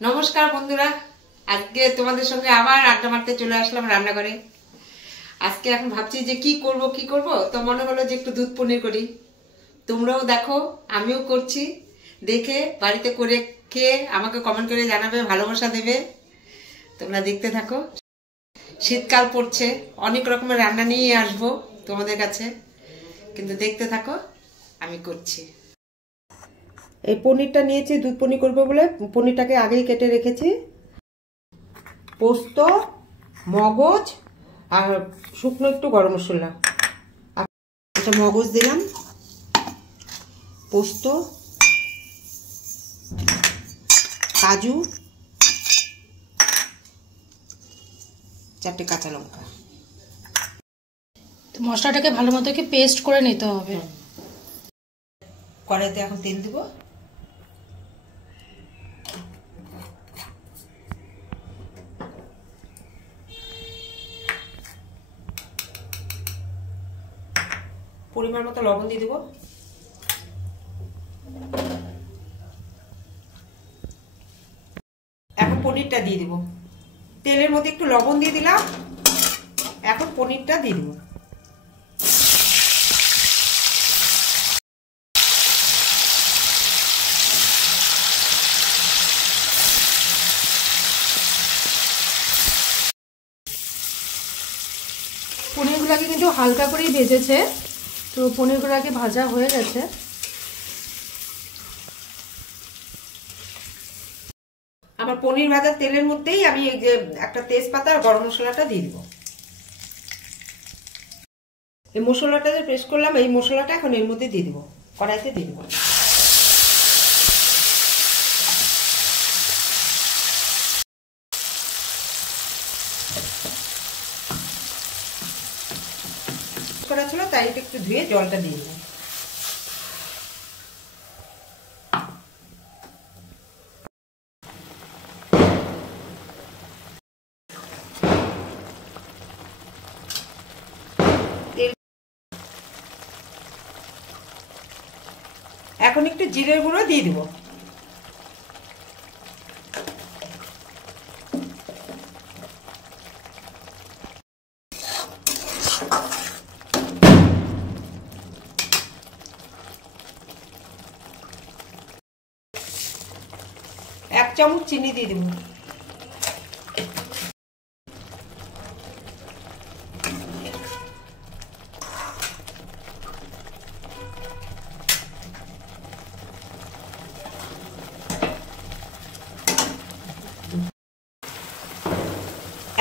নমস্কার বন্ধুরা, আজকে তোমাদের সঙ্গে আবার আড্ডা মারতে চলে আসলাম রান্নাঘরে। আজকে এখন ভাবছি যে কি করব, তো মনে হলো যে একটু দুধ পনির করি। তোমরাও দেখো, আমিও করছি, দেখে বাড়িতে করে খেয়ে আমাকে কমেন্ট করে জানাবে, ভালোবাসা দেবে। তোমরা দেখতে থাকো। শীতকাল পড়ছে, অনেক রকমের রান্না নিয়ে আসবো তোমাদের কাছে, কিন্তু দেখতে থাকো, আমি করছি। এই পনিরটা নিয়েছি, দুধ পনির করবো বলে পনিরটাকে আগেই কেটে রেখেছি। পোস্ত, মগজ আর শুকনো একটু গরম মশলা। একটা মগজ দিলাম, পোস্ত, কাজু, 4টে কাঁচা লঙ্কা। তো মশলাটাকে ভালো মতো পেস্ট করে নিতে হবে। কড়াইতে এখন তেল দিব। পরিমাণ মতো লবণ দিয়ে দেবো। এখন পনিরটা দিয়ে দিব। তেলের মধ্যে একটু লবণ দিয়ে দিলাম, এখন পনিরটা দিয়ে দিব। পনিরগুলোকে কিন্তু হালকা করেই ভেজেছে, তো পনিরগুলোকে ভাজা হয়ে গেছে। আমার পনির ভাজার তেলের মধ্যেই আমি এই যে একটা তেজপাতা আর গরম মশলাটা দিয়ে দিব। এই মশলাটা যে পেস্ট করলাম, এই মশলাটা এখন এর মধ্যে দিয়ে দিব, কড়াইতে দিয়ে দিব। করা ছিল তাই একটু ধুয়ে জলটা দিয়ে দিলাম। এখন একটু জিরের গুঁড়ো দিয়ে দিব। এক চামচ চিনি দিয়ে দেব।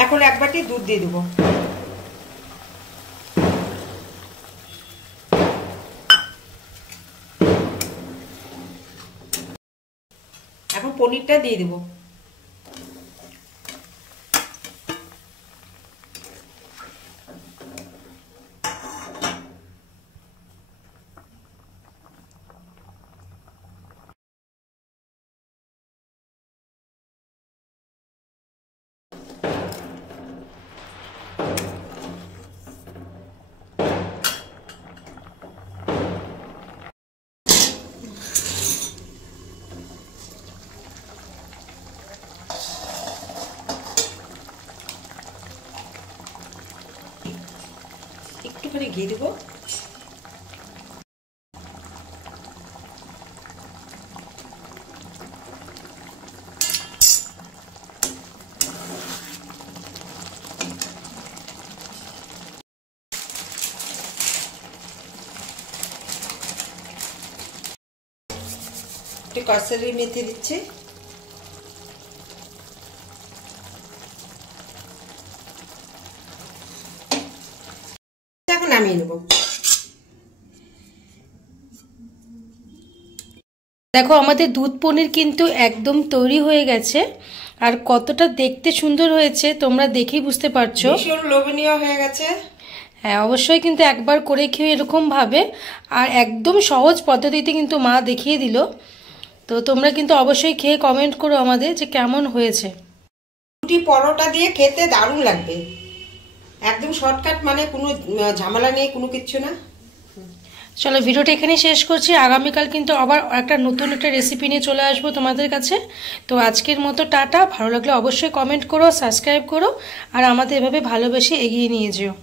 এখন 1 বাটি দুধ দিয়ে দেব। এখন পনিরটা দিয়ে দেব। একটুখানি ঘি দেবো। একটু কসুরি মেথি দিচ্ছি। এখন নামিয়ে নেব। দেখো, আমাদের দুধ পনির কিন্তু একদম তৈরি হয়ে গেছে, আর কতটা দেখতে সুন্দর হয়েছে তোমরা দেখেই বুঝতে পারছো। ভীষণ লোভনীয় হয়ে গেছে। হ্যাঁ, অবশ্যই কিন্তু একবার করে খেয়ে এরকম ভাবে, আর একদম সহজ পদ্ধতিতে কিন্তু মা দেখিয়ে দিল। তো তোমরা কিন্তু অবশ্যই খেয়ে কমেন্ট করো আমাদের যে কেমন হয়েছে। রুটি পরোটা দিয়ে খেতে দারুণ লাগবে, একদম শর্টকাট, মানে কোনো ঝামেলা নেই, কোনো কিচ্ছু না। চলো ভিডিওটা এখানেই শেষ করছি। আগামীকাল কিন্তু আবার একটা নতুন একটা রেসিপি নিয়ে চলে আসবো তোমাদের কাছে। তো আজকের মতো টাটা। ভালো লাগলে অবশ্যই কমেন্ট করো, সাবস্ক্রাইব করো আর আমাদের এভাবে ভালোবেসে এগিয়ে নিয়ে যেও।